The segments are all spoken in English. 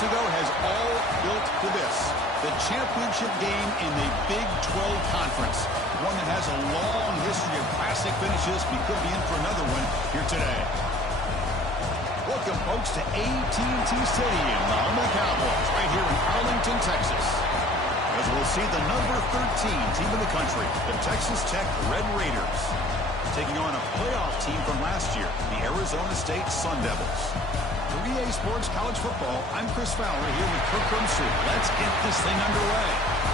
ago has all built to this. The championship game in the Big 12 Conference. One that has a long history of classic finishes. We could be in for another one here today. Welcome, folks, to AT&T Stadium, the home of the Cowboys, right here in Arlington, Texas. As we'll see the number 13 team in the country, the Texas Tech Red Raiders, taking on a playoff team from last year, the Arizona State Sun Devils. For EA Sports College Football, I'm Chris Fowler here with Kirk Rumsey. Let's get this thing underway.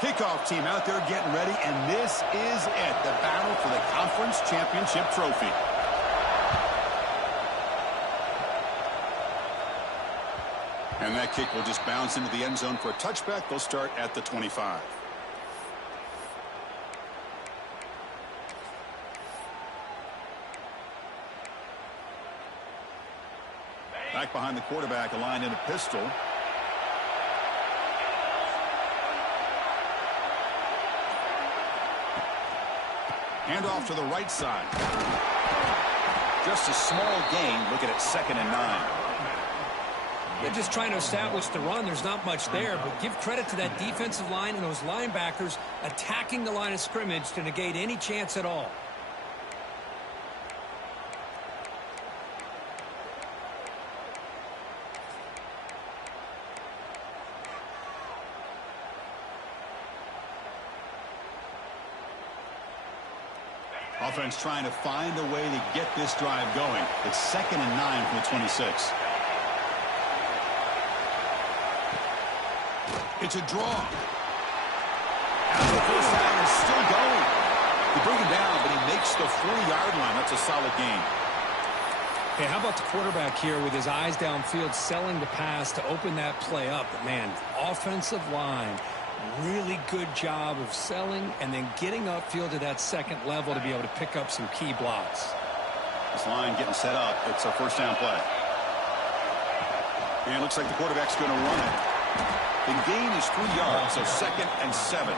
Kickoff team out there getting ready, and this is it, the battle for the conference championship trophy. And that kick will just bounce into the end zone for a touchback. They'll start at the 25. Back behind the quarterback, aligned in a pistol. Hand off to the right side. Just a small gain. Looking at 2nd and 9. They're just trying to establish the run. There's not much there, but give credit to that defensive line and those linebackers attacking the line of scrimmage to negate any chance at all. Offense trying to find a way to get this drive going. It's 2nd and 9 from the 26. It's a draw. And the first down is still going. You bring him down, but he makes the 40-yard line. That's a solid gain. Hey, how about the quarterback here with his eyes downfield, selling the pass to open that play up? But, man, offensive line, really good job of selling and then getting upfield to that second level to be able to pick up some key blocks. This line getting set up. It's a first down play. And it looks like the quarterback's going to run it. The gain is 3 yards, so 2nd and 7.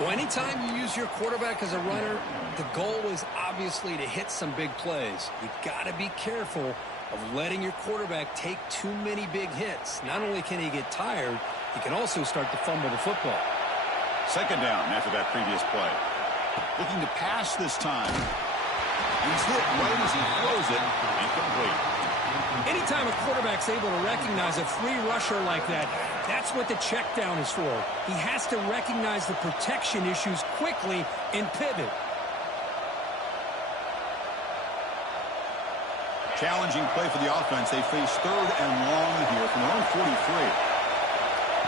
Well, anytime you use your quarterback as a runner, the goal is obviously to hit some big plays. You've got to be careful of letting your quarterback take too many big hits. Not only can he get tired, he can also start to fumble the football. 2nd down after that previous play. Looking to pass this time. He's hit right as he throws it. Incomplete. Anytime a quarterback's able to recognize a free rusher like that, that's what the check down is for. He has to recognize the protection issues quickly and pivot. Challenging play for the offense. They face 3rd and long here from their own 43.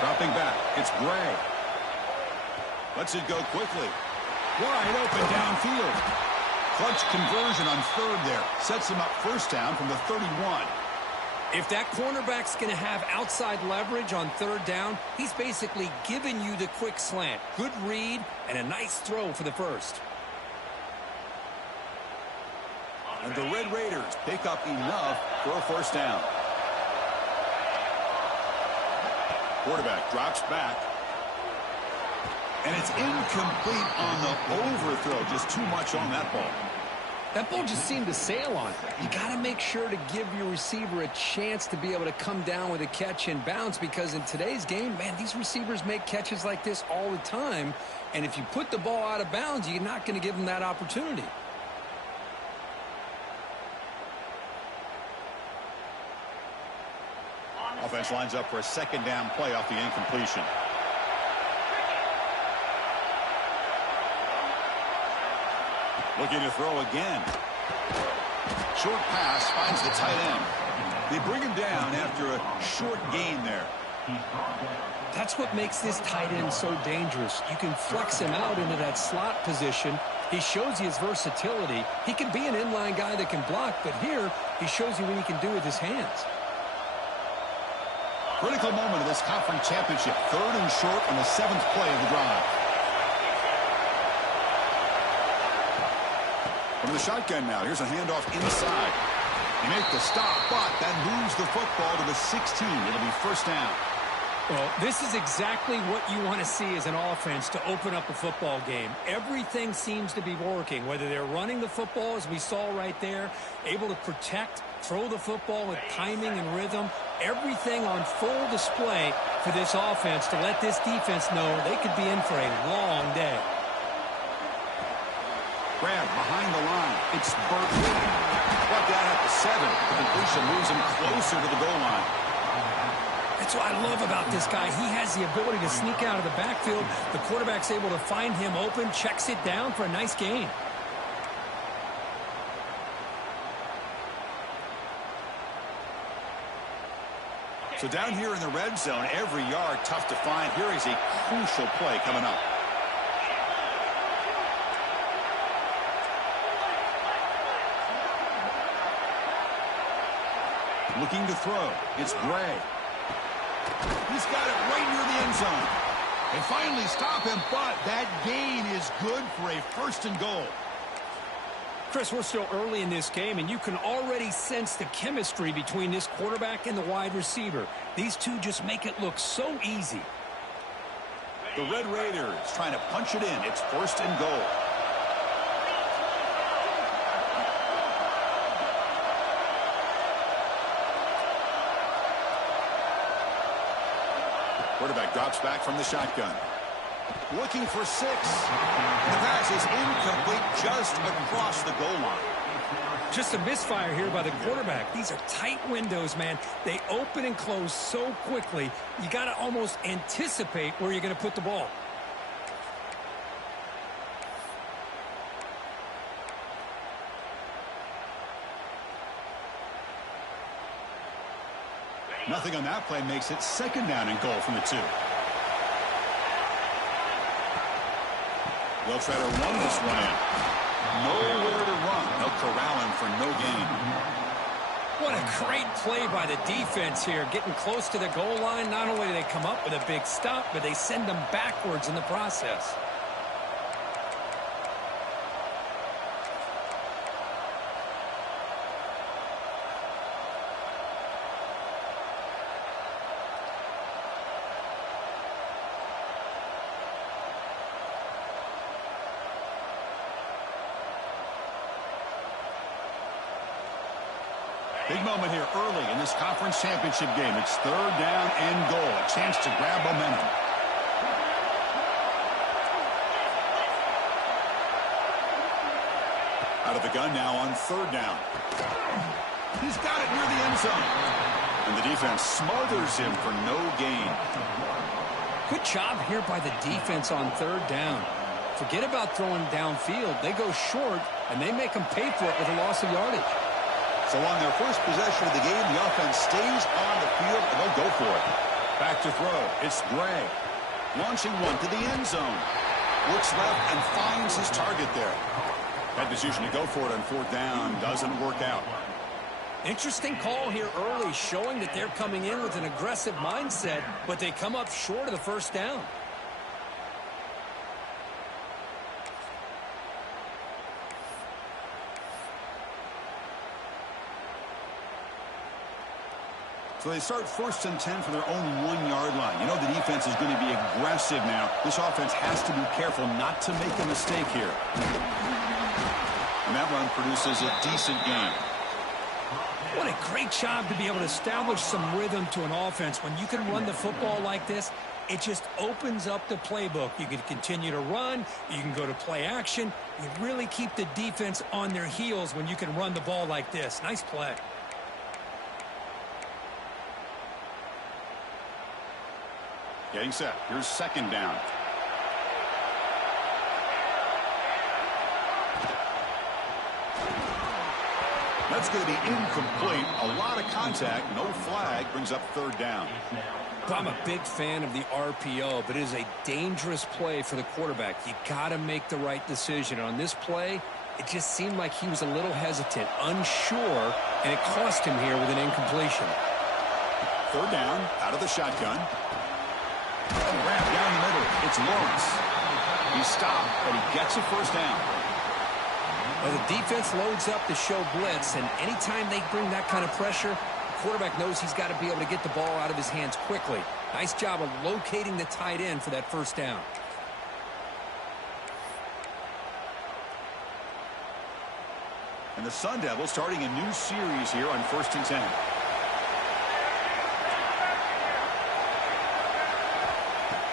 Dropping back. It's Gray. Lets it go quickly. Wide open downfield. Clutch conversion on 3rd there. Sets him up first down from the 31. If that cornerback's going to have outside leverage on 3rd down, he's basically giving you the quick slant. Good read and a nice throw for the first. And the Red Raiders pick up enough for a first down. Quarterback drops back. And it's incomplete on the overthrow. Just too much on that ball. That ball just seemed to sail on it. You got to make sure to give your receiver a chance to be able to come down with a catch and bounce, because in today's game, man, these receivers make catches like this all the time. And if you put the ball out of bounds, you're not going to give them that opportunity. Offense lines up for a 2nd down play off the incompletion. Looking to throw again. Short pass finds the tight end. They bring him down after a short gain there. That's what makes this tight end so dangerous. You can flex him out into that slot position. He shows you his versatility. He can be an inline guy that can block, but here he shows you what he can do with his hands. Critical moment of this conference championship. 3rd and short on the 7th play of the drive. From the shotgun now, here's a handoff inside. They make the stop, but that moves the football to the 16. It'll be first down. Well, this is exactly what you want to see as an offense to open up a football game. Everything seems to be working, whether they're running the football, as we saw right there, able to protect, throw the football with timing and rhythm. Everything on full display for this offense to let this defense know they could be in for a long day. Grab behind the line. It's Berkeley. Brought down at the 7. The completion moves him closer to the goal line. That's what I love about this guy. He has the ability to sneak out of the backfield. The quarterback's able to find him open, checks it down for a nice gain. So down here in the red zone, every yard tough to find. Here is a crucial play coming up. Looking to throw. It's Gray. He's got it right near the end zone. They finally stop him, but that gain is good for a 1st and goal. Chris, we're still early in this game, and you can already sense the chemistry between this quarterback and the wide receiver. These two just make it look so easy. The Red Raiders trying to punch it in. It's 1st and goal. Quarterback drops back from the shotgun. Looking for 6. The pass is incomplete just across the goal line. Just a misfire here by the quarterback. These are tight windows, man. They open and close so quickly, you got to almost anticipate where you're going to put the ball. Nothing on that play makes it 2nd down and goal from the 2. They'll try to run this one in. Nowhere to run. They'll corral him for no gain. What a great play by the defense here. Getting close to the goal line, not only do they come up with a big stop, but they send them backwards in the process. Big moment here early in this conference championship game. It's 3rd down and goal. A chance to grab momentum. Out of the gun now on 3rd down. He's got it near the end zone. And the defense smothers him for no gain. Good job here by the defense on 3rd down. Forget about throwing downfield. They go short, and they make them pay for it with a loss of yardage. So on their first possession of the game, the offense stays on the field, and they'll go for it. Back to throw. It's Gray. Launching one to the end zone. Looks left and finds his target there. That decision to go for it on 4th down doesn't work out. Interesting call here early, showing that they're coming in with an aggressive mindset, but they come up short of the 1st down. So they start 1st and 10 from their own 1-yard line. You know the defense is going to be aggressive now. This offense has to be careful not to make a mistake here. And that run produces a decent gain. What a great job to be able to establish some rhythm to an offense. When you can run the football like this, it just opens up the playbook. You can continue to run. You can go to play action. You really keep the defense on their heels when you can run the ball like this. Nice play. Getting set. Here's 2nd down. That's going to be incomplete. A lot of contact. No flag. Brings up 3rd down. I'm a big fan of the RPO, but it is a dangerous play for the quarterback. You got to make the right decision. On this play, it just seemed like he was a little hesitant, unsure, and it cost him here with an incompletion. Third down, out of the shotgun. And wrap down the middle. It's Lawrence. He stopped, but he gets a first down. Well, the defense loads up to show blitz, and anytime they bring that kind of pressure, the quarterback knows he's got to be able to get the ball out of his hands quickly. Nice job of locating the tight end for that first down. And the Sun Devils starting a new series here on 1st and 10.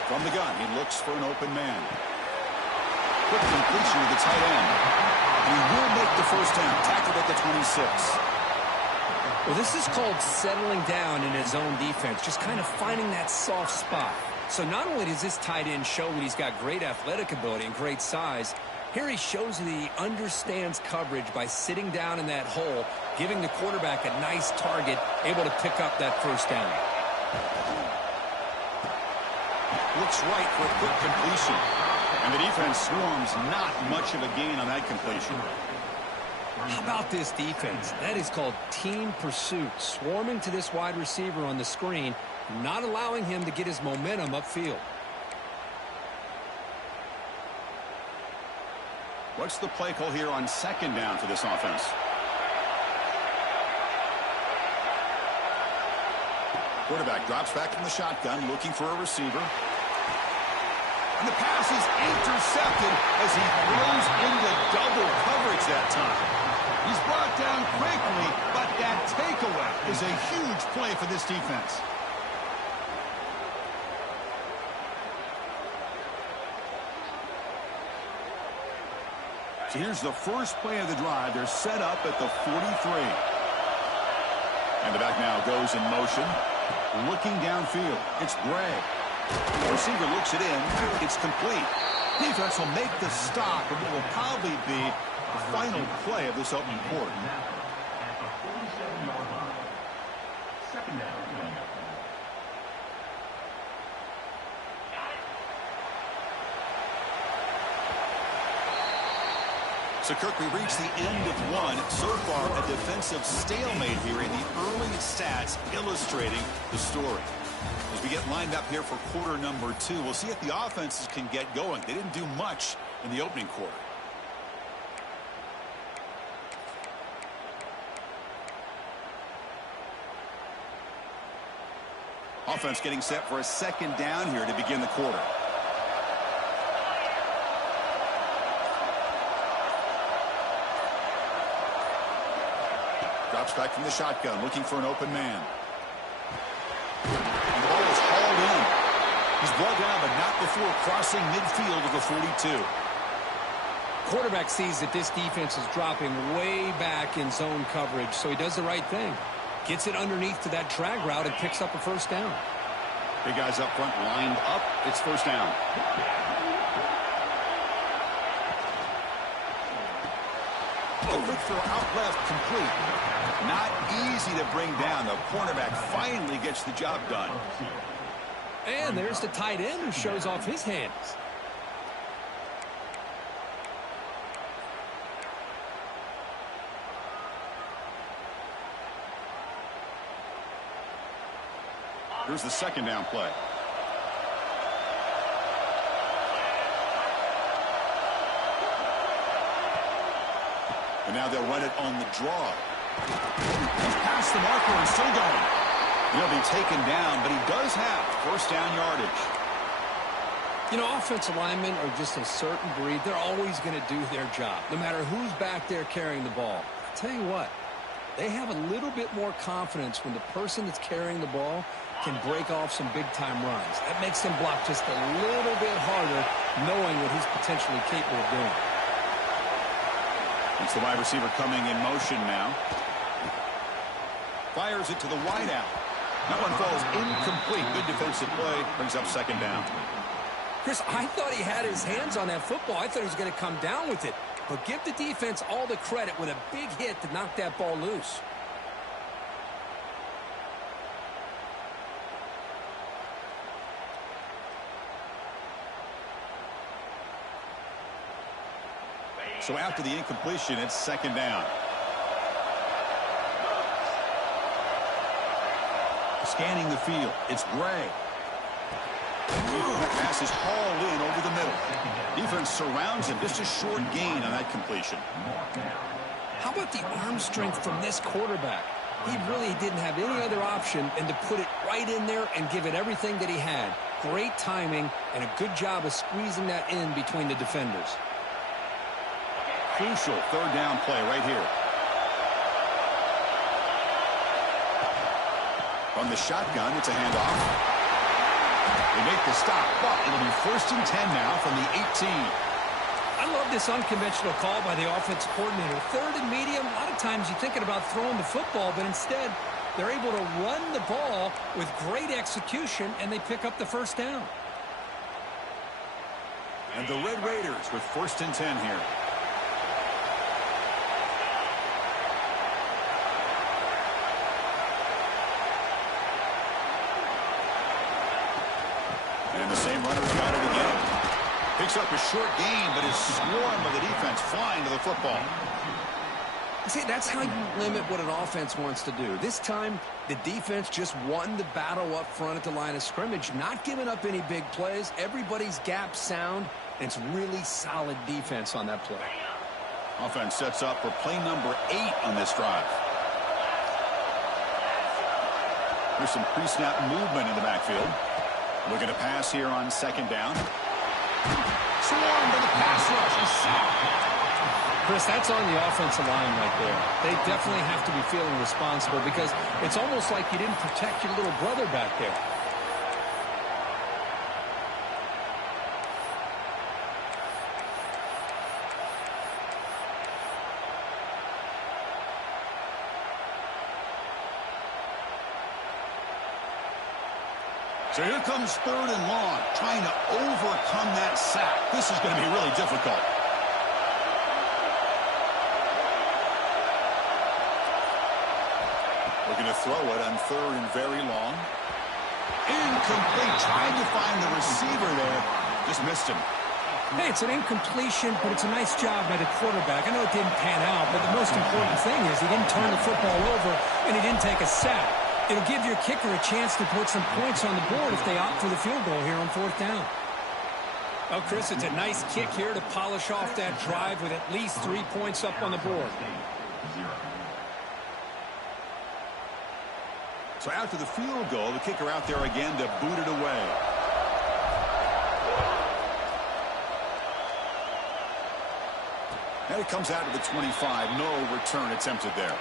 From the gun, he looks for an open man. Quick completion to the tight end. And he will make the first down, tackled at the 26. Well, this is called settling down in his own defense, just kind of finding that soft spot. So not only does this tight end show that he's got great athletic ability and great size, here he shows that he understands coverage by sitting down in that hole, giving the quarterback a nice target, able to pick up that first down. Looks right for a quick completion. And the defense swarms, not much of a gain on that completion. How about this defense? That is called team pursuit. Swarming to this wide receiver on the screen, not allowing him to get his momentum upfield. What's the play call here on second down for this offense? Quarterback drops back from the shotgun, looking for a receiver. And the pass is intercepted as he throws into double coverage that time. He's brought down quickly, but that takeaway is a huge play for this defense. So here's the first play of the drive. They're set up at the 43. And the back now goes in motion. Looking downfield. It's Gray. The receiver looks it in. It's complete. Defense will make the stop, and what will probably be the final play of this opening quarter. So, Kirk, we reached the end of one. So far, a defensive stalemate here in the early stats illustrating the story. As we get lined up here for quarter number 2, we'll see if the offenses can get going. They didn't do much in the opening quarter. Offense getting set for a second down here to begin the quarter. Drops back from the shotgun, looking for an open man. And the ball is hauled in. He's brought down, but not before crossing midfield of the 42. Quarterback sees that this defense is dropping way back in zone coverage, so he does the right thing. Gets it underneath to that drag route and picks up a first down. Big guys up front lined up. It's first down. A quick throw out left, complete. Not easy to bring down. The cornerback finally gets the job done. And there's the tight end who shows off his hands. Here's the second down play. And now they'll run it on the draw. He's past the marker and still going. He'll be taken down, but he does have first down yardage. You know, offensive linemen are just a certain breed. They're always going to do their job, no matter who's back there carrying the ball. I'll tell you what, they have a little bit more confidence when the person that's carrying the ball can break off some big-time runs. That makes them block just a little bit harder, knowing what he's potentially capable of doing. It's the wide receiver coming in motion now. Fires it to the wideout. That one falls incomplete. Good defensive play. Brings up second down. Chris, I thought he had his hands on that football. I thought he was going to come down with it. But give the defense all the credit with a big hit to knock that ball loose. So after the incompletion, it's second down. Scanning the field. It's Gray. That pass is hauled in over the middle. Defense surrounds him. Just a short gain on that completion. How about the arm strength from this quarterback? He really didn't have any other option than to put it right in there and give it everything that he had. Great timing and a good job of squeezing that in between the defenders. Crucial third down play right here. From the shotgun, it's a handoff. They make the stop, but it'll be 1st and 10 now from the 18. I love this unconventional call by the offensive coordinator. 3rd and medium, a lot of times you're thinking about throwing the football, but instead they're able to run the ball with great execution, and they pick up the 1st down. And the Red Raiders with 1st and 10 here. And the same runner's got it again. Picks up a short gain, but is swarmed by the defense flying to the football. See, that's how you limit what an offense wants to do. This time, the defense just won the battle up front at the line of scrimmage, not giving up any big plays. Everybody's gap sound, and it's really solid defense on that play. Offense sets up for play number 8 on this drive. There's some pre-snap movement in the backfield. Looking to pass here on 2nd down. Swarmed by the pass rush. He's sacked. Chris, that's on the offensive line right there. They definitely have to be feeling responsible because it's almost like you didn't protect your little brother back there. So here comes 3rd and long, trying to overcome that sack. This is going to be really difficult. Looking to throw it on 3rd and very long. Incomplete. Trying to find the receiver there. Just missed him. Hey, it's an incompletion, but it's a nice job by the quarterback. I know it didn't pan out, but the most important thing is he didn't turn the football over and he didn't take a sack. It'll give your kicker a chance to put some points on the board if they opt for the field goal here on 4th down. Oh, Chris, it's a nice kick here to polish off that drive with at least 3 points up on the board. So after the field goal, the kicker out there again to boot it away. And it comes out to the 25. No return attempted there.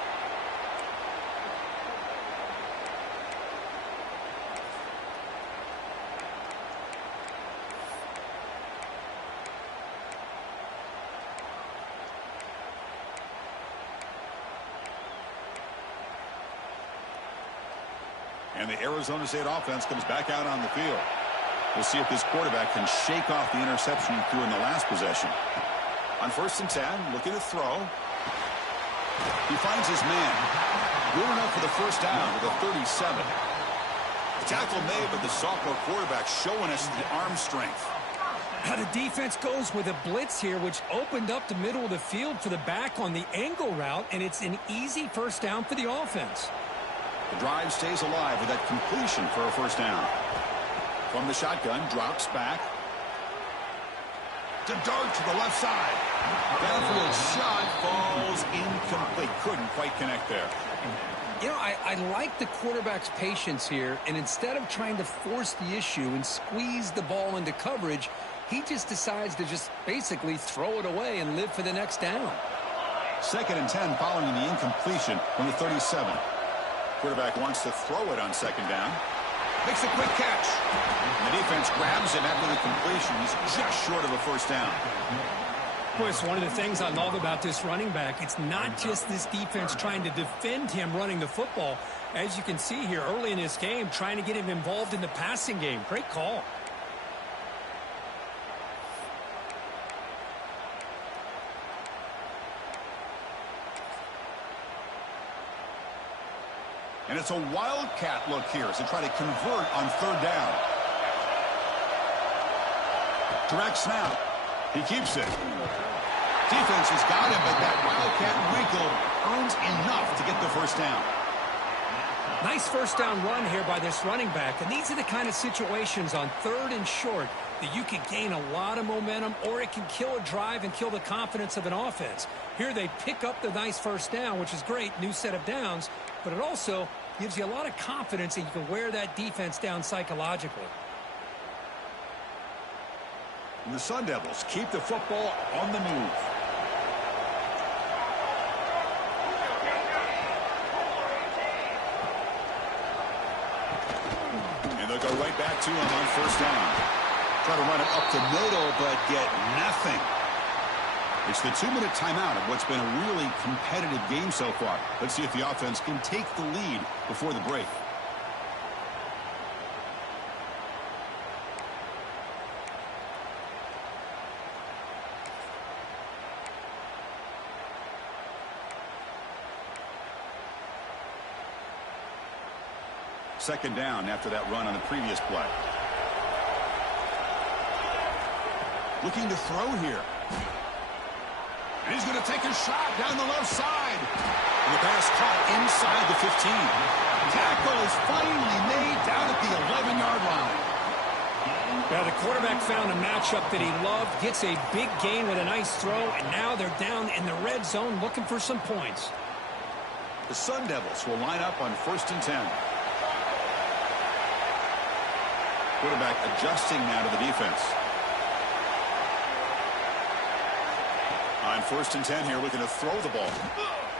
And the Arizona State offense comes back out on the field. We'll see if this quarterback can shake off the interception he threw in the last possession. On 1st and 10, looking to throw. He finds his man. Good enough for the 1st down with a 37. The tackle made, but the sophomore quarterback showing us the arm strength. Now the defense goes with a blitz here, which opened up the middle of the field for the back on the angle route, and it's an easy 1st down for the offense. The drive stays alive with that completion for a 1st down. From the shotgun, drops back. To dart to the left side. Downfield shot falls incomplete. Couldn't quite connect there. You know, I like the quarterback's patience here, and instead of trying to force the issue and squeeze the ball into coverage, he just decides to just basically throw it away and live for the next down. 2nd and 10 following the incompletion from the 37. Quarterback wants to throw it on 2nd down. Makes a quick catch. And the defense grabs him after the completion. He's just short of a 1st down. Boy, it's one of the things I love about this running back. It's not just this defense trying to defend him running the football. As you can see here early in this game, trying to get him involved in the passing game. Great call. And it's a wildcat look here as they try to convert on 3rd down. Direct snap. He keeps it. Defense has got him, but that wildcat wrinkle earns enough to get the 1st down. Nice first down run here by this running back. And these are the kind of situations on 3rd and short that you can gain a lot of momentum, or it can kill a drive and kill the confidence of an offense. Here they pick up the nice first down, which is great, new set of downs, but it also gives you a lot of confidence that you can wear that defense down psychologically. And the Sun Devils keep the football on the move. And they'll go right back to him on first down. Try to run it up the middle, but get nothing. It's the 2-minute timeout of what's been a really competitive game so far. Let's see if the offense can take the lead before the break. Second down after that run on the previous play. Looking to throw here. And he's going to take a shot down the left side. And the pass caught inside the 15. Tackle is finally made down at the 11-yard line. Well, the quarterback found a matchup that he loved, gets a big gain with a nice throw, and now they're down in the red zone looking for some points. The Sun Devils will line up on 1st and 10. Quarterback adjusting now to the defense. On 1st and 10 here, looking to throw the ball.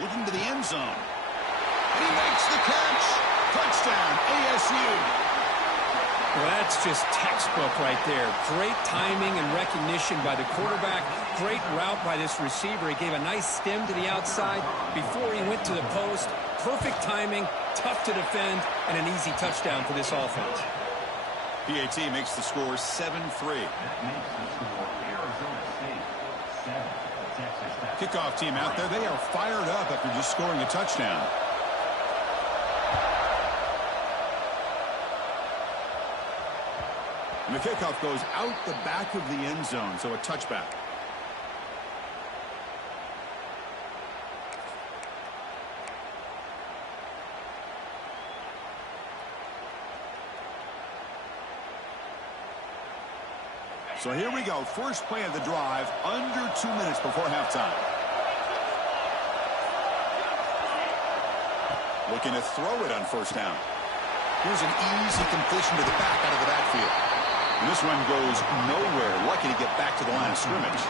Looking to the end zone. And he makes the catch. Touchdown, ASU. Well, that's just textbook right there. Great timing and recognition by the quarterback. Great route by this receiver. He gave a nice stem to the outside before he went to the post. Perfect timing, tough to defend, and an easy touchdown for this offense. BAT makes the score 7-3. Kickoff team out there. They are fired up after just scoring a touchdown. And the kickoff goes out the back of the end zone, so a touchback. So here we go. First play of the drive, under 2 minutes before halftime. Looking to throw it on first down. Here's an easy completion to the back out of the backfield. And this one goes nowhere. Lucky to get back to the line of scrimmage.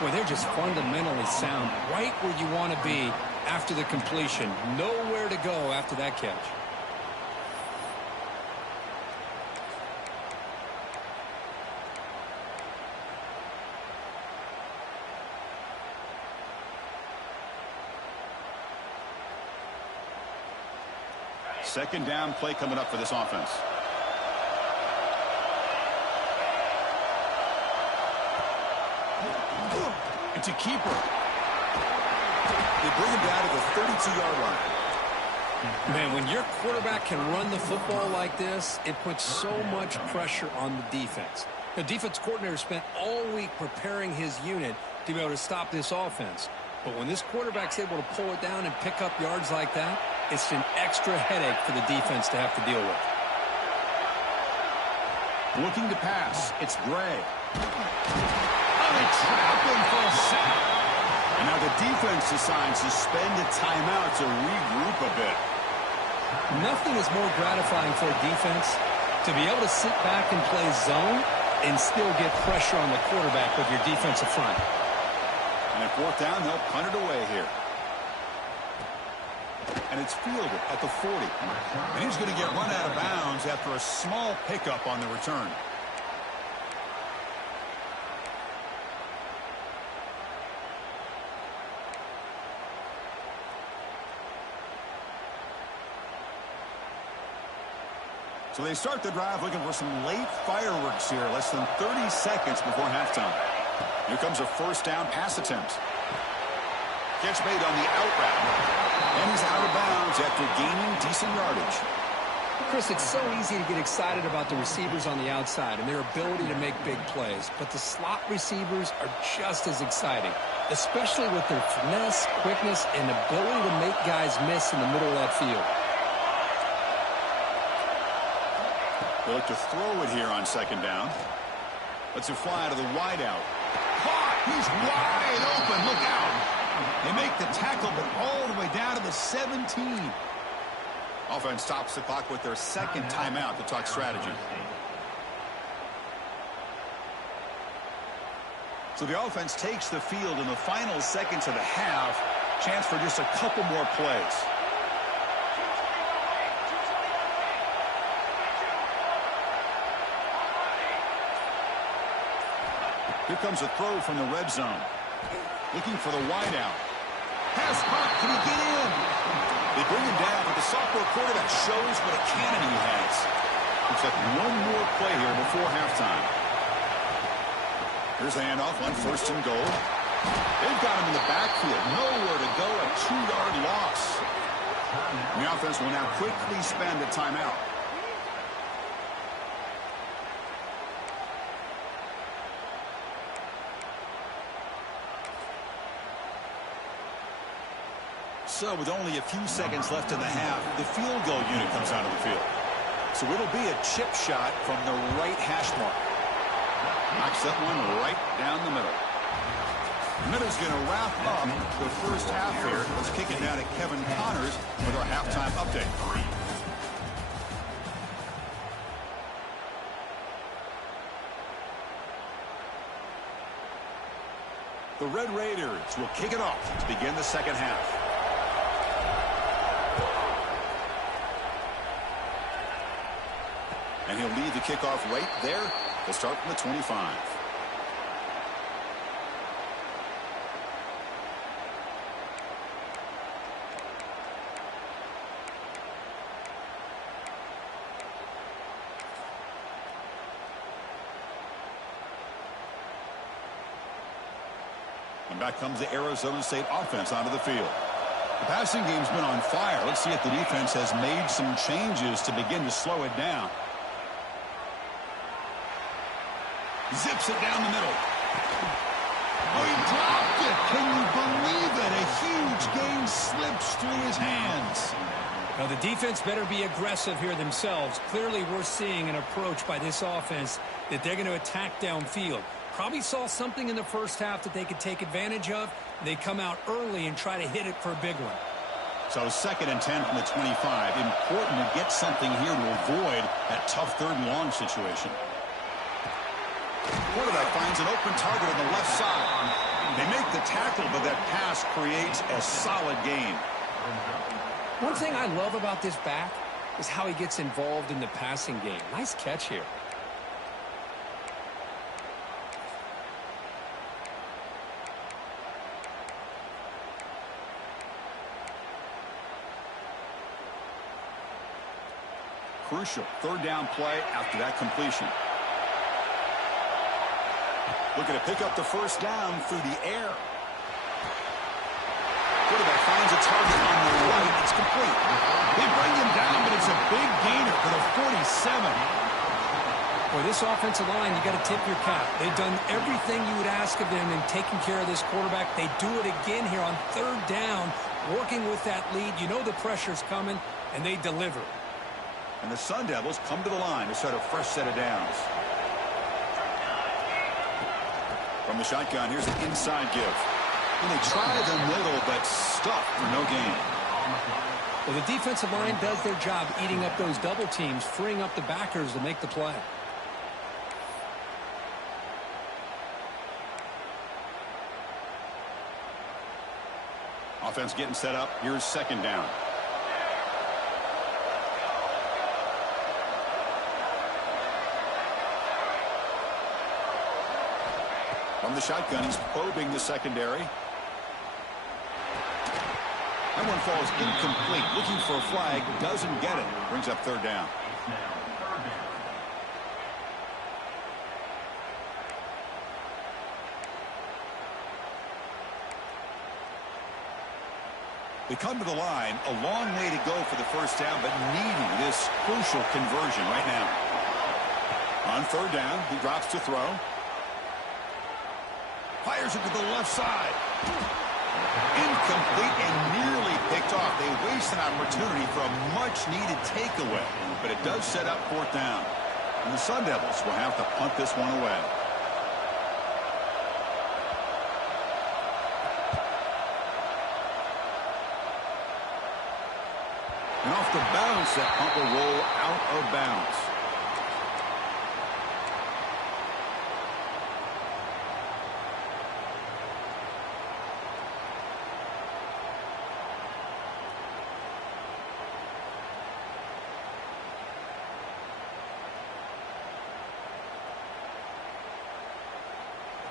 Boy, they're just fundamentally sound. Right where you want to be after the completion. Nowhere to go after that catch. Second down play coming up for this offense. It's a keeper. They bring him down to the 32-yard line. Man, when your quarterback can run the football like this, it puts so much pressure on the defense. The defense coordinator spent all week preparing his unit to be able to stop this offense. But when this quarterback's able to pull it down and pick up yards like that, it's an extra headache for the defense to have to deal with. Looking to pass. It's Gray. Oh, they trap him for a sack. And now the defense decides to spend a timeout to regroup a bit. Nothing is more gratifying for a defense to be able to sit back and play zone and still get pressure on the quarterback with your defensive front. And at 4th down, they'll punt it away here. And it's fielded at the 40. And he's going to get run out of bounds after a small pickup on the return. So they start the drive looking for some late fireworks here. Less than 30 seconds before halftime. Here comes a first down pass attempt. Catch made on the out route. And he's out of bounds after gaining decent yardage. Chris, it's so easy to get excited about the receivers on the outside and their ability to make big plays. But the slot receivers are just as exciting, especially with their finesse, quickness, and ability to make guys miss in the middle of that field. They'll look to throw it here on second down. Let's it fly to the wideout. Caught! He's wide open. Look out. They make the tackle, but all the way down to the 17. Offense stops the clock with their second timeout to talk strategy. So the offense takes the field in the final seconds of the half. Chance for just a couple more plays. Here comes a throw from the red zone. Looking for the wideout. Pass caught. Can he get in? They bring him down, but the sophomore quarterback shows what a cannon he has. Looks like one more play here before halftime. Here's the handoff on first and goal. They've got him in the backfield. Nowhere to go. A 2-yard loss. The offense will now quickly spend a timeout. So with only a few seconds left in the half, the field goal unit comes out of the field. So it'll be a chip shot from the right hash mark. Knocks that one right down the middle. Middle's going to wrap up the first half here. Let's kick it down to Kevin Connors with our halftime update. The Red Raiders will kick it off to begin the second half. And he'll lead the kickoff right there. They'll start from the 25. And back comes the Arizona State offense onto the field. The passing game's been on fire. Let's see if the defense has made some changes to begin to slow it down. Zips it down the middle. Oh, he dropped it. Can you believe it? A huge gain slips through his hands. Now, the defense better be aggressive here themselves. Clearly, we're seeing an approach by this offense that they're going to attack downfield. Probably saw something in the first half that they could take advantage of. They come out early and try to hit it for a big one. So 2nd and 10 from the 25. Important to get something here to avoid that tough 3rd and long situation. Quarterback finds an open target on the left side. They make the tackle, but that pass creates a solid gain. One thing I love about this back is how he gets involved in the passing game. Nice catch here. Crucial 3rd down play after that completion. Looking to pick up the first down through the air. Quarterback finds a target on the right. It's complete. They bring him down, but it's a big gainer for the 47. Boy, this offensive line, you got to tip your cap. They've done everything you would ask of them in taking care of this quarterback. They do it again here on 3rd down, working with that lead. You know the pressure's coming, and they deliver. And the Sun Devils come to the line to start a fresh set of downs. From the shotgun, here's an inside give. And they try the middle, but stuck for no gain. Well, the defensive line does their job eating up those double teams, freeing up the backers to make the play. Offense getting set up. Here's 2nd down. From the shotgun, he's probing the secondary. That one falls incomplete. Looking for a flag. Doesn't get it. Brings up 3rd down. They come to the line. A long way to go for the first down, but needing this crucial conversion right now. On 3rd down, he drops to throw. Fires it to the left side. Incomplete and nearly picked off. They waste an opportunity for a much-needed takeaway, but it does set up 4th down. And the Sun Devils will have to punt this one away. And off the bounce, that punt will roll out of bounds.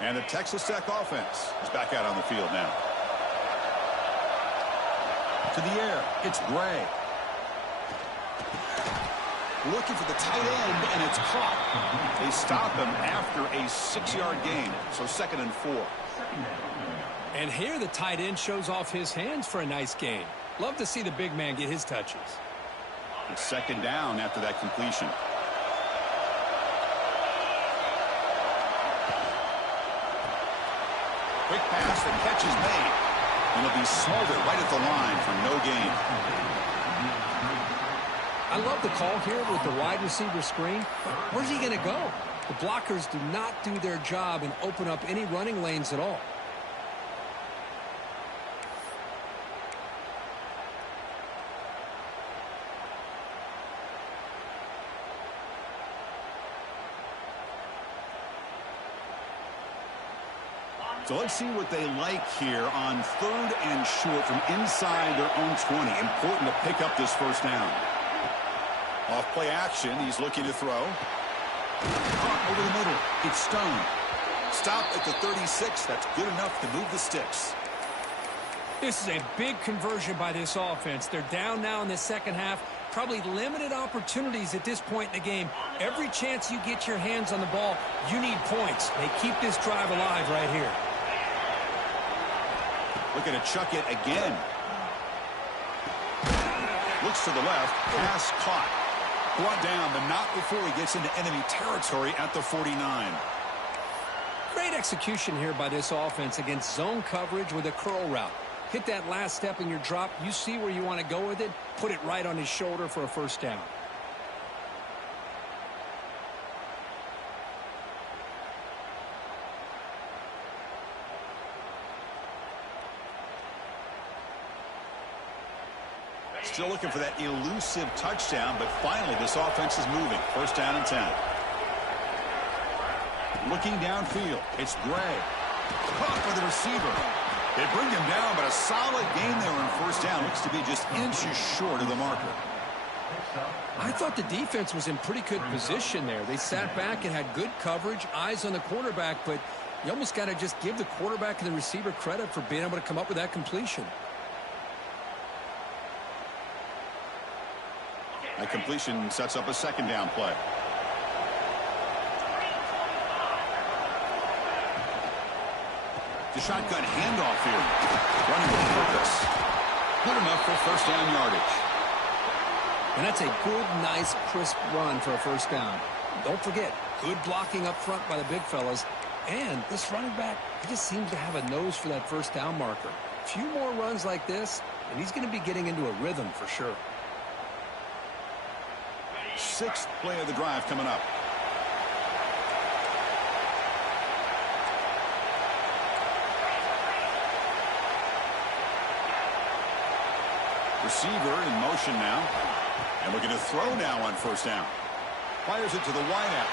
And the Texas Tech offense is back out on the field now. To the air, it's Gray. Looking for the tight end, and it's caught. They stop him after a 6-yard gain, so 2nd and 4. And here the tight end shows off his hands for a nice gain. Love to see the big man get his touches. It's 2nd down after that completion. Quick pass, the catch is made. And it'll be smothered right at the line for no gain. I love the call here with the wide receiver screen. But where's he going to go? The blockers do not do their job and open up any running lanes at all. So let's see what they like here on 3rd and short from inside their own 20. Important to pick up this first down. Off play action, he's looking to throw. Over the middle, it's Stone. Stop at the 36. That's good enough to move the sticks. This is a big conversion by this offense. They're down now in the second half. Probably limited opportunities at this point in the game. Every chance you get your hands on the ball, you need points. They keep this drive alive right here. Looking to chuck it again. Looks to the left. Pass caught. Brought down, but not before he gets into enemy territory at the 49. Great execution here by this offense against zone coverage with a curl route. Hit that last step in your drop. You see where you want to go with it. Put it right on his shoulder for a first down. Still looking for that elusive touchdown, but finally this offense is moving. 1st down and 10. Looking downfield, it's Gray. Caught by the receiver. They bring him down, but a solid gain there on 1st down. Looks to be just inches short of the marker. I thought the defense was in pretty good position there. They sat back and had good coverage, eyes on the quarterback, but you almost got to just give the quarterback and the receiver credit for being able to come up with that completion. That completion sets up a 2nd down play. The shotgun handoff here. Running with purpose. Good enough for 1st down yardage. And that's a good, nice, crisp run for a 1st down. Don't forget, good blocking up front by the big fellas. And this running back, he just seems to have a nose for that 1st down marker. A few more runs like this, and he's going to be getting into a rhythm for sure. 6th play of the drive coming up. Receiver in motion now. And looking to throw now on 1st down. Fires it to the wideout.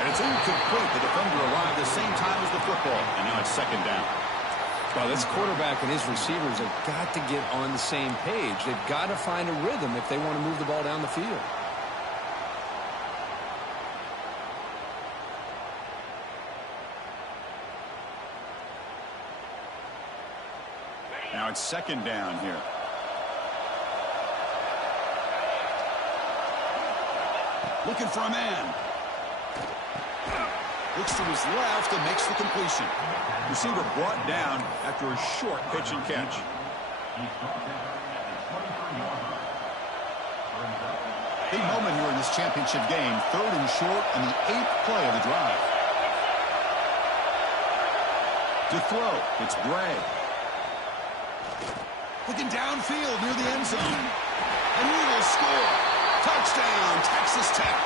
And it's incomplete. The defender arrived the same time as the football. And now it's 2nd down. Well, this quarterback and his receivers have got to get on the same page. They've got to find a rhythm if they want to move the ball down the field. Now it's 2nd down here. Looking for a man. Looks to his left and makes the completion. Receiver brought down after a short pitch and catch. Big moment here in this championship game. 3rd and short on the 8th play of the drive. To throw, it's Gray. Looking downfield near the end zone. And he will score. Touchdown, Texas Tech.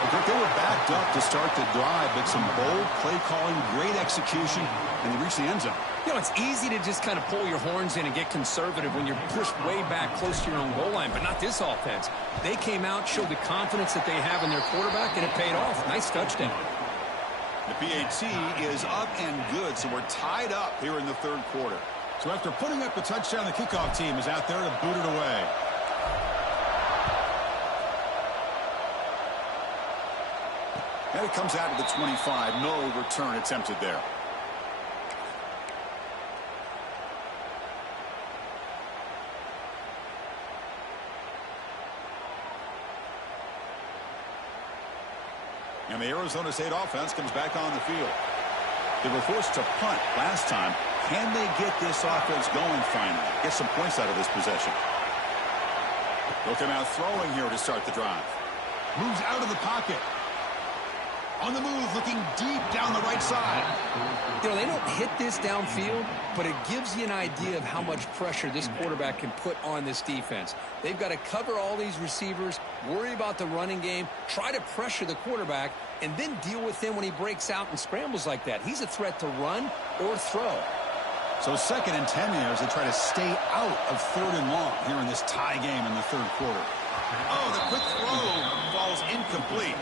They were backed up to start the drive, but some bold play calling, great execution, and they reached the end zone. You know, it's easy to just kind of pull your horns in and get conservative when you're pushed way back close to your own goal line, but not this offense. They came out, showed the confidence that they have in their quarterback, and it paid off. Nice touchdown. The BigXII is up and good, so we're tied up here in the third quarter. So after putting up the touchdown, the kickoff team is out there to boot it away. And it comes out of the 25. No return attempted there. And the Arizona State offense comes back on the field. They were forced to punt last time. Can they get this offense going finally? Get some points out of this possession. They'll come out throwing here to start the drive. Moves out of the pocket. On the move, looking deep down the right side. You know, they don't hit this downfield, but it gives you an idea of how much pressure this quarterback can put on this defense. They've got to cover all these receivers, worry about the running game, try to pressure the quarterback, and then deal with him when he breaks out and scrambles like that. He's a threat to run or throw. So 2nd and 10 here as they try to stay out of 3rd and long here in this tie game in the third quarter. Oh, the quick throw falls incomplete.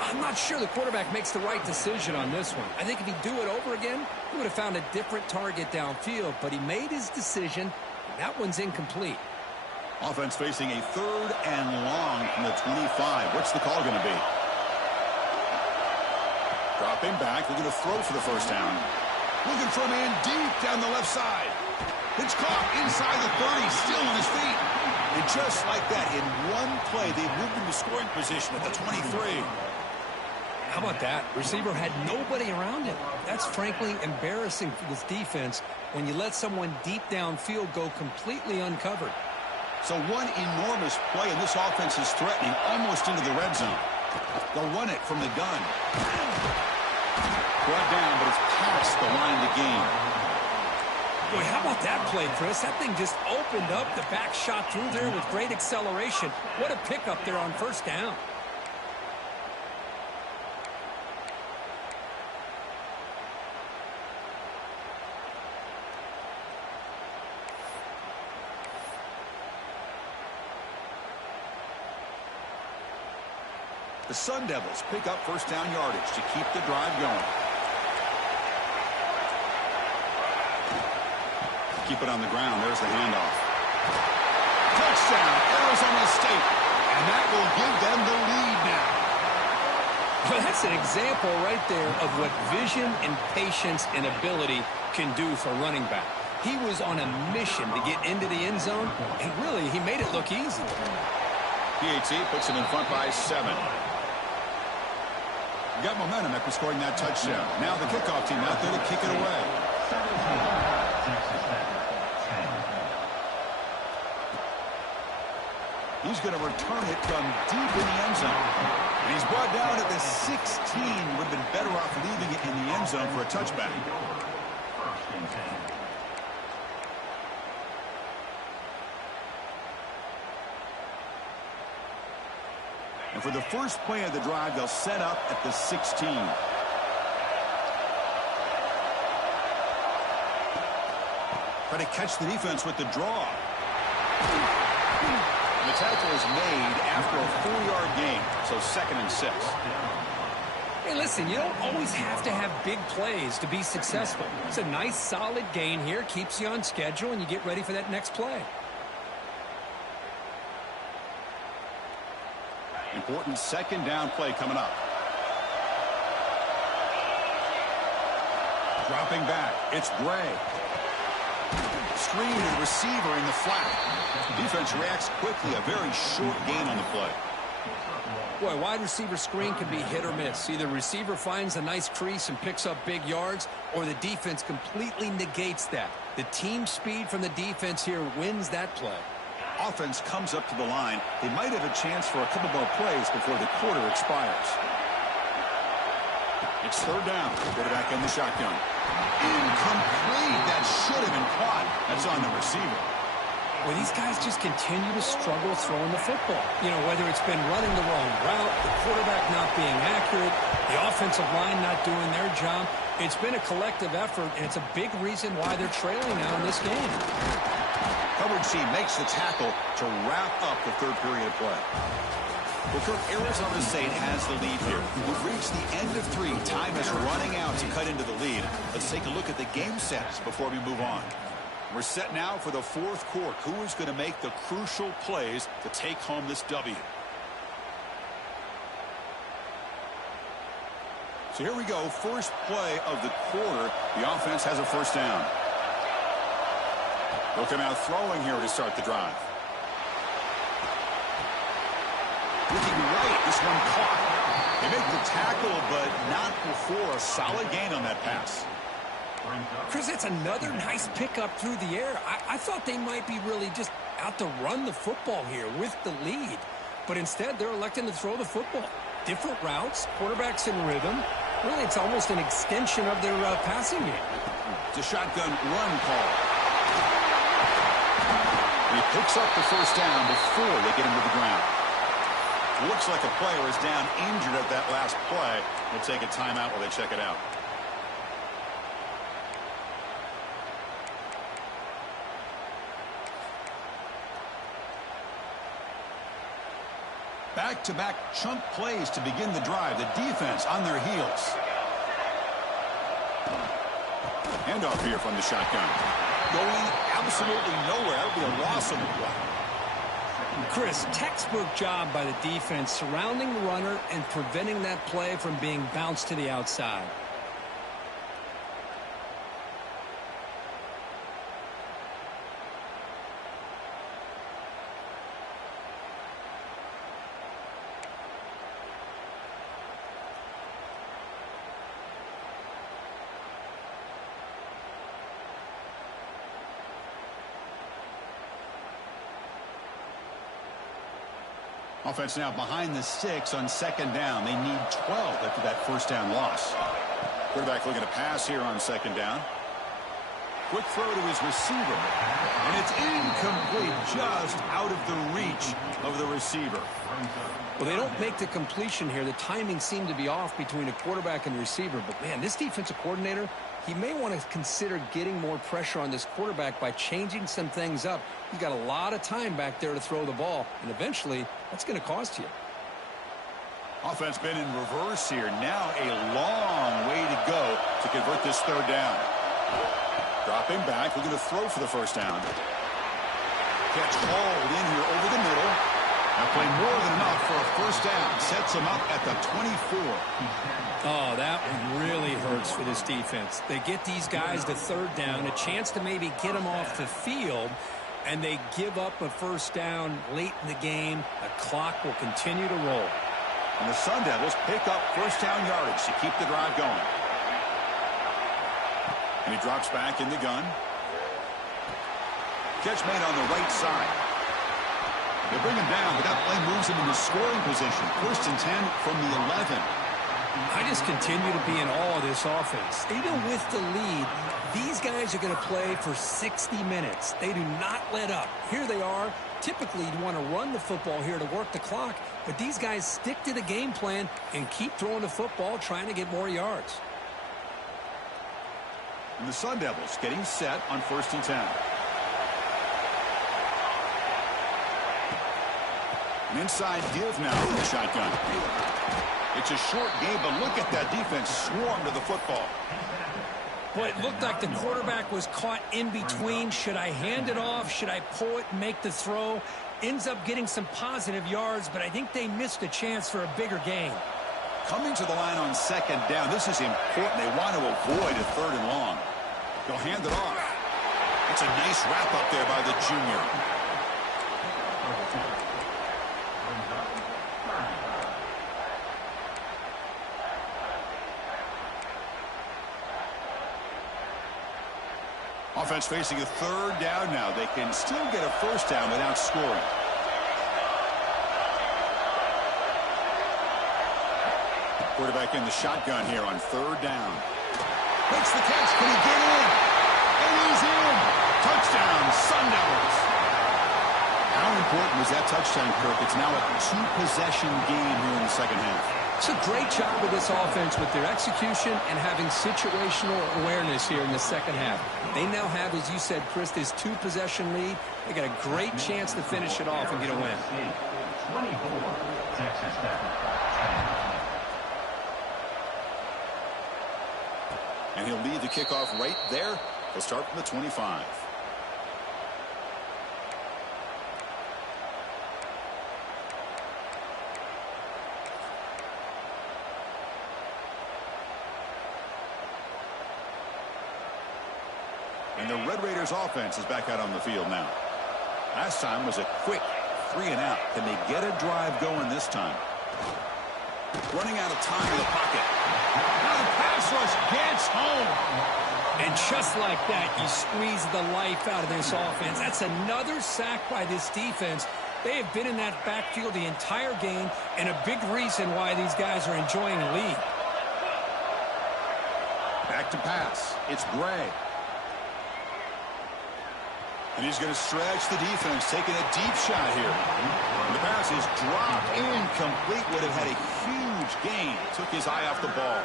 I'm not sure the quarterback makes the right decision on this one. I think if he'd do it over again, he would have found a different target downfield, but he made his decision. That one's incomplete. Offense facing a 3rd and long from the 25. What's the call going to be? Dropping back, looking to throw for the first down. Looking for a man deep down the left side. It's caught inside the 30, still on his feet. And just like that, in one play, they moved into scoring position at the 23. How about that? Receiver had nobody around him. That's frankly embarrassing for this defense when you let someone deep downfield go completely uncovered. So one enormous play, and this offense is threatening almost into the red zone. They'll run it from the gun. Brought down, but it's past the line to gain. Boy, how about that play, Chris? That thing just opened up. The back shot through there with great acceleration. What a pickup there on first down. The Sun Devils pick up first down yardage to keep the drive going. Keep it on the ground. There's the handoff. Touchdown, Arizona State. And that will give them the lead now. Well, that's an example right there of what vision and patience and ability can do for running back. He was on a mission to get into the end zone, and really, he made it look easy. BigXII puts him in front by 7. Got momentum after scoring that touchdown. Now the kickoff team out there to kick it away. He's going to return it from deep in the end zone. And he's brought down at the 16. Would have been better off leaving it in the end zone for a touchback. And for the first play of the drive, they'll set up at the 16. Try to catch the defense with the draw. And the tackle is made after a 4-yard gain, so 2nd and 6. Hey, listen, you don't always have to have big plays to be successful. It's a nice, solid gain here, keeps you on schedule, and you get ready for that next play. Important 2nd down play coming up. Dropping back, it's Gray. Screen and receiver in the flat. Defense reacts quickly, a very short gain on the play. Boy, wide receiver screen can be hit or miss. Either receiver finds a nice crease and picks up big yards, or the defense completely negates that. The team speed from the defense here wins that play. Offense comes up to the line. They might have a chance for a couple more plays before the quarter expires. It's 3rd down. Quarterback in the shotgun. Incomplete. That should have been caught. That's on the receiver. Well, these guys just continue to struggle throwing the football. You know, whether it's been running the wrong route, the quarterback not being accurate, the offensive line not doing their job. It's been a collective effort, and it's a big reason why they're trailing now in this game. Coverage C makes the tackle to wrap up the third period of play. Well, Kirk, Arizona State has the lead here. We've reached the end of 3. Time is running out to cut into the lead. Let's take a look at the game sets before we move on. We're set now for the fourth quarter. Who is going to make the crucial plays to take home this W? So here we go. First play of the quarter. The offense has a first down. They'll come out throwing here to start the drive. Looking right, this one caught. They make the tackle, but not before a solid gain on that pass. Chris, that's another nice pickup through the air. I thought they might be really just out to run the football here with the lead. But instead, they're electing to throw the football. Different routes, quarterbacks in rhythm. Really, it's almost an extension of their passing game. It's a shotgun run call. He picks up the first down before they get him to the ground. Looks like a player is down injured at that last play. We'll take a timeout while they check it out. Back-to-back chunk plays to begin the drive. The defense on their heels. Handoff here from the shotgun. Going absolutely nowhere. It'll be a loss on the play. Chris, textbook job by the defense surrounding the runner and preventing that play from being bounced to the outside. Offense now behind the 6 on second down. They need 12 after that first down loss. Quarterback looking to pass here on second down. Quick throw to his receiver. And it's incomplete, just out of the reach of the receiver. Well, they don't make the completion here. The timing seemed to be off between a quarterback and receiver. But, man, this defensive coordinator, he may want to consider getting more pressure on this quarterback by changing some things up. He's got a lot of time back there to throw the ball, and eventually that's going to cost you. Offense been in reverse here. Now a long way to go to convert this third down. Dropping back, looking to throw for the first down. Catch hauled in here over the middle. Now play more than enough for a first down. Sets them up at the 24. Oh, that one really hurts for this defense. They get these guys to third down, a chance to maybe get them off the field, and they give up a first down late in the game. The clock will continue to roll. And the Sun Devils pick up first down yardage to keep the drive going. And he drops back in the gun. Catch made on the right side. They bring him down, but that play moves him into scoring position. First and 10 from the 11. I just continue to be in awe of this offense. Even with the lead, these guys are going to play for 60 minutes. They do not let up. Here they are. Typically, you'd want to run the football here to work the clock, but these guys stick to the game plan and keep throwing the football, trying to get more yards. And the Sun Devils getting set on first and 10. An inside give now from the shotgun. It's a short game, but look at that defense swarm to the football. Boy, it looked like the quarterback was caught in between. Should I hand it off? Should I pull it and make the throw? Ends up getting some positive yards, but I think they missed a chance for a bigger gain. Coming to the line on second down, this is important. They want to avoid a third and long. They'll hand it off. It's a nice wrap up there by the junior. Offense facing a third down now. They can still get a first down without scoring. Quarterback in the shotgun here on third down. Makes the catch. Can he get in? And he's in. Touchdown, Sun Devils. How important was that touchdown, Kirk? It's now a two-possession game here in the second half. It's a great job of this offense with their execution and having situational awareness here in the second half. They now have, as you said, Chris, this two-possession lead. They got a great chance to finish it off and get a win. 24, Texas Tech. And he'll lead the kickoff right there. They'll start from the 25. And the Red Raiders offense is back out on the field now. Last time was a quick 3-and-out. Can they get a drive going this time? Running out of time in the pocket. Now the pass rush gets home. And just like that, you squeeze the life out of this offense. That's another sack by this defense. They have been in that backfield the entire game, and a big reason why these guys are enjoying the lead. Back to pass. It's Bray. And he's going to stretch the defense, taking a deep shot here. And the pass is dropped, incomplete. Would have had a huge gain. Took his eye off the ball.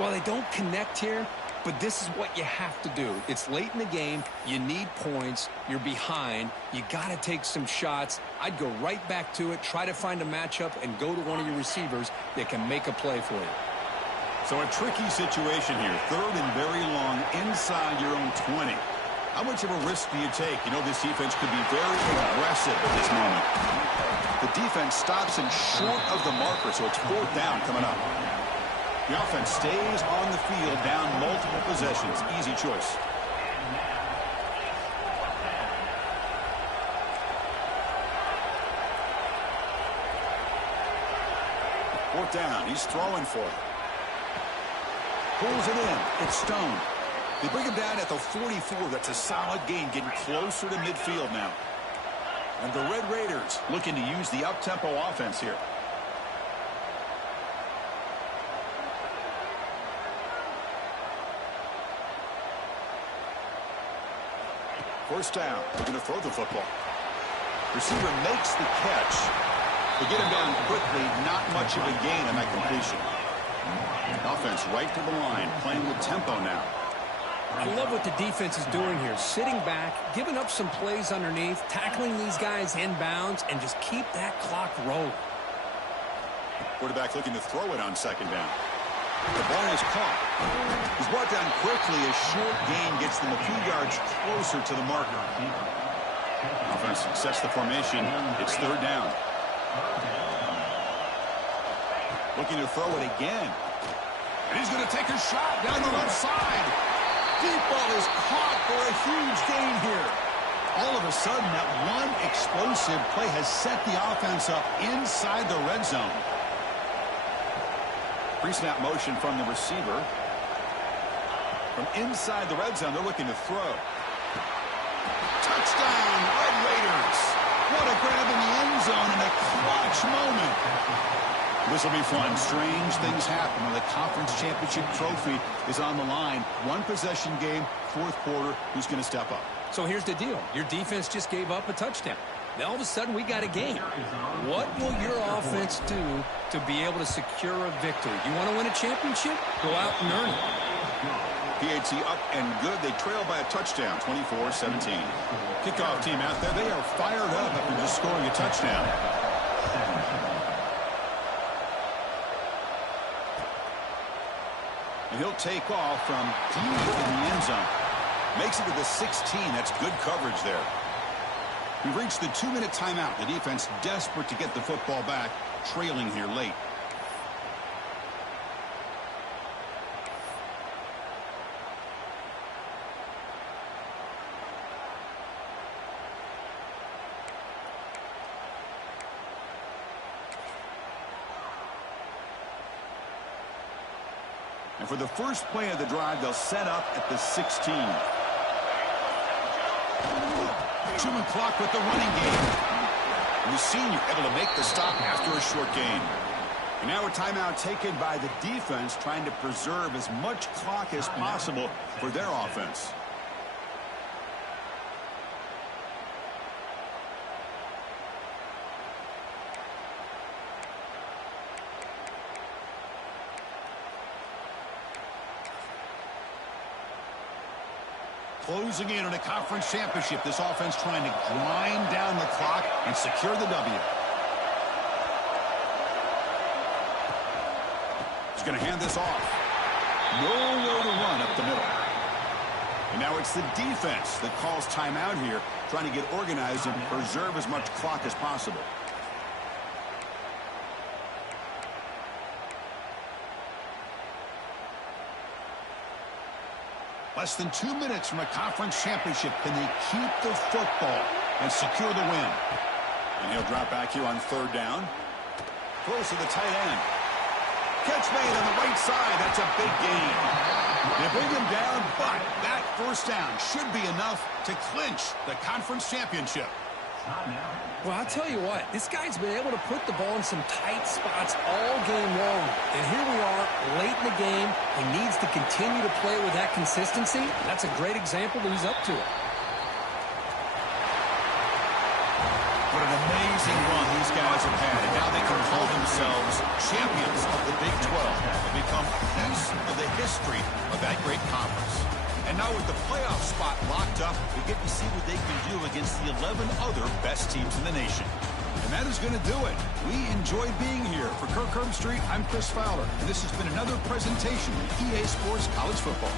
Well, they don't connect here, but this is what you have to do. It's late in the game. You need points. You're behind. You got to take some shots. I'd go right back to it, try to find a matchup, and go to one of your receivers that can make a play for you. So a tricky situation here. Third and very long inside your own 20. How much of a risk do you take? You know, this defense could be very aggressive at this moment. The defense stops him short of the marker, so it's fourth down coming up. The offense stays on the field, down multiple possessions. Easy choice. Fourth down. He's throwing for it. Pulls it in. It's Stone. They bring him down at the 44. That's a solid gain, getting closer to midfield now. And the Red Raiders looking to use the up-tempo offense here. First down. They're going to throw the football. Receiver makes the catch. They get him down quickly. Not much of a gain on that completion. Offense right to the line, playing with tempo now. I love what the defense is doing here. Sitting back, giving up some plays underneath, tackling these guys inbounds, and just keep that clock rolling. Quarterback looking to throw it on second down. The ball is caught. He's brought down quickly. A short gain gets them a few yards closer to the marker. Offense sets the formation. It's third down. Looking to throw it again. And he's going to take a shot down the left side. Deep ball is caught for a huge gain here. All of a sudden, that one explosive play has set the offense up inside the red zone. Pre-snap motion from the receiver. From inside the red zone, they're looking to throw. Touchdown, Red Raiders. What a grab in the end zone in a clutch moment. This will be fun. Strange things happen when the conference championship trophy is on the line. One possession game, fourth quarter. Who's going to step up? So here's the deal. Your defense just gave up a touchdown. Now all of a sudden we got a game. What will your offense do to be able to secure a victory? You want to win a championship? Go out and earn it. PAT up and good. They trail by a touchdown, 24-17. Kickoff team out there. They are fired up after just scoring a touchdown. And he'll take off from deep in the end zone. Makes it to the 16. That's good coverage there. We've reached the 2-minute timeout. The defense desperate to get the football back, trailing here late. And for the first play of the drive, they'll set up at the 16. Chewing clock with the running game. And the senior able to make the stop after a short gain. And now a timeout taken by the defense, trying to preserve as much clock as possible for their offense. Closing in on a conference championship. This offense trying to grind down the clock and secure the W. He's going to hand this off. Nowhere to run up the middle. And now it's the defense that calls timeout here, trying to get organized and preserve as much clock as possible. Less than 2 minutes from a conference championship. Can they keep the football and secure the win? And he'll drop back here on third down. Close to the tight end. Catch made on the right side. That's a big gain. They bring him down, but that first down should be enough to clinch the conference championship. Well, I'll tell you what, this guy's been able to put the ball in some tight spots all game long. And here we are, late in the game. He needs to continue to play with that consistency. That's a great example that he's up to it. What an amazing run these guys have had. And now they can call themselves champions of the Big 12 and become a piece of the history of that great conference. And now with the playoff spot locked up, we get to see what they can do against the 11 other best teams in the nation. And that is going to do it. We enjoyed being here. For Kirk Herbstreit, I'm Chris Fowler. And this has been another presentation of EA Sports College Football.